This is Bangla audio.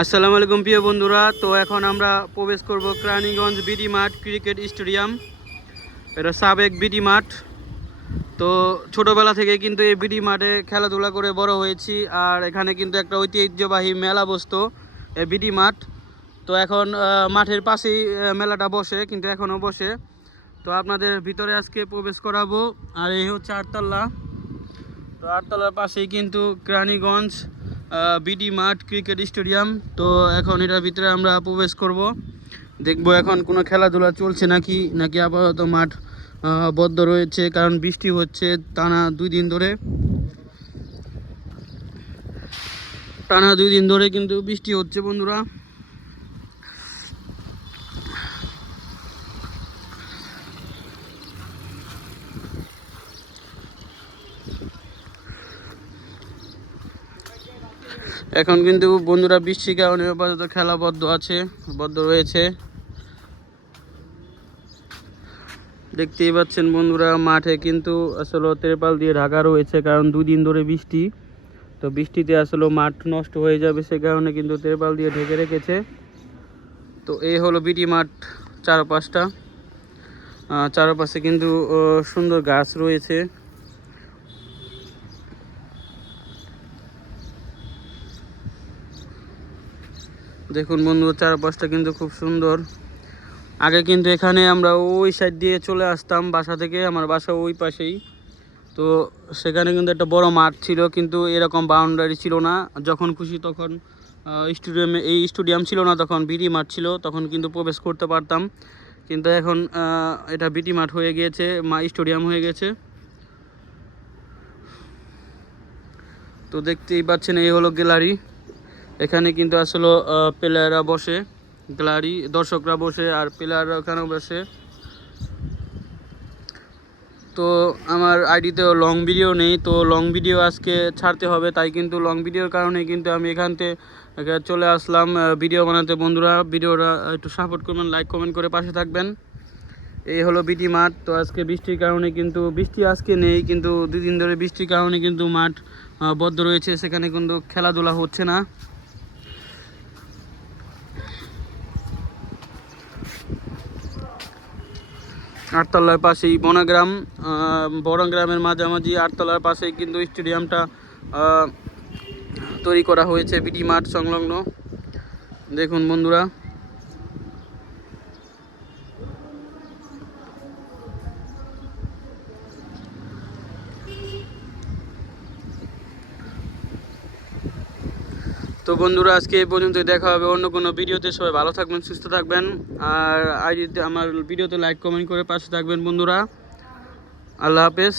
আসসালামু আলাইকুম প্রিয় বন্ধুরা, তো এখন আমরা প্রবেশ করব ক্রানীগঞ্জ বিডি মাঠ ক্রিকেট স্টেডিয়াম। এটা সাবেক বিডি মাঠ। তো ছোটোবেলা থেকে কিন্তু এই বিডি মাঠে খেলাধুলা করে বড় হয়েছি আর এখানে কিন্তু একটা ঐতিহ্যবাহী মেলা বসতো এই বিডি মাঠ। তো এখন মাঠের পাশেই মেলাটা বসে, কিন্তু এখনও বসে। তো আপনাদের ভিতরে আজকে প্রবেশ করাবো, আর এই হচ্ছে আটতলা। তো আটতলার পাশেই কিন্তু ক্রানীগঞ্জ। বিডি মাঠ ক্রিকেট স্টেডিয়াম তো এখন এটার ভিতরে আমরা প্রবেশ করব। দেখব এখন কোনো খেলাধুলা চলছে নাকি নাকি আপাতত মাঠ বদ্ধ রয়েছে, কারণ বৃষ্টি হচ্ছে টানা দুই দিন ধরে। টানা দুই দিন ধরে কিন্তু বৃষ্টি হচ্ছে বন্ধুরা। এখন কিন্তু বন্ধুরা বৃষ্টির কারণে আপাতত খেলা বদ্ধ আছে, বদ্ধ রয়েছে। দেখতেই পাচ্ছেন বন্ধুরা, মাঠে কিন্তু আসলে তেরপাল দিয়ে ঢাকা রয়েছে, কারণ দুই দিন ধরে বৃষ্টি। তো বৃষ্টিতে আসলে মাঠ নষ্ট হয়ে যাবে, সে কারণে কিন্তু তেরপাল দিয়ে ঢেকে রেখেছে। তো এই হলো বিটি মাঠ চারপাশটা। চারপাশে কিন্তু সুন্দর গাছ রয়েছে। দেখুন বন্ধু চারপাশটা কিন্তু খুব সুন্দর। আগে কিন্তু এখানে আমরা ওই সাইড দিয়ে চলে আসতাম, বাসা থেকে, আমার বাসা ওই পাশেই। তো সেখানে কিন্তু একটা বড় মাঠ ছিল, কিন্তু এরকম বাউন্ডারি ছিল না। যখন খুশি তখন স্টেডিয়ামে এই স্টেডিয়াম ছিল না, তখন বিটি মাঠ ছিল, তখন কিন্তু প্রবেশ করতে পারতাম। কিন্তু এখন এটা বিটি মাঠ হয়ে গিয়েছে, মা স্টেডিয়াম হয়ে গেছে। তো দেখতেই পাচ্ছেন, এই হলো গ্যালারি এখানে কিন্তু আসলে প্লেয়াররা বসে গ্যালারি দর্শকরা বসে, আর প্লেয়াররা ওখানেও বসে। তো আমার আইডিতেও লং ভিডিও নেই, তো লং ভিডিও আজকে ছাড়তে হবে, তাই কিন্তু লং ভিডিওর কারণে কিন্তু আমি এখান থেকে চলে আসলাম ভিডিও বানাতে। বন্ধুরা ভিডিওটা একটু সাপোর্ট করবেন লাইক কমেন্ট করে পাশে থাকবেন। এই হলো বিটি মাঠ, তো আজকে বৃষ্টির কারণে কিন্তু, বৃষ্টি আজকে নেই, কিন্তু দুদিন ধরে বৃষ্টির কারণে কিন্তু মাঠ বদ্ধ রয়েছে, সেখানে কিন্তু খেলাধুলা হচ্ছে না। আটতলার পাশেই বনাগ্রাম বনগ্রামের মাঝামাঝি আটতলার পাশেই কিন্তু স্টেডিয়ামটা তৈরি করা হয়েছে বিটি মাঠ সংলগ্ন। দেখুন বন্ধুরা। তো বন্ধুরা, আজকে এই পর্যন্ত দেখা হবে অন্য কোনো ভিডিওতে। সবাই ভালো থাকবেন, সুস্থ থাকবেন। আর আইডিতে আমার ভিডিওতে লাইক কমেন্ট করে পাশে থাকবেন বন্ধুরা। আল্লাহ হাফেজ।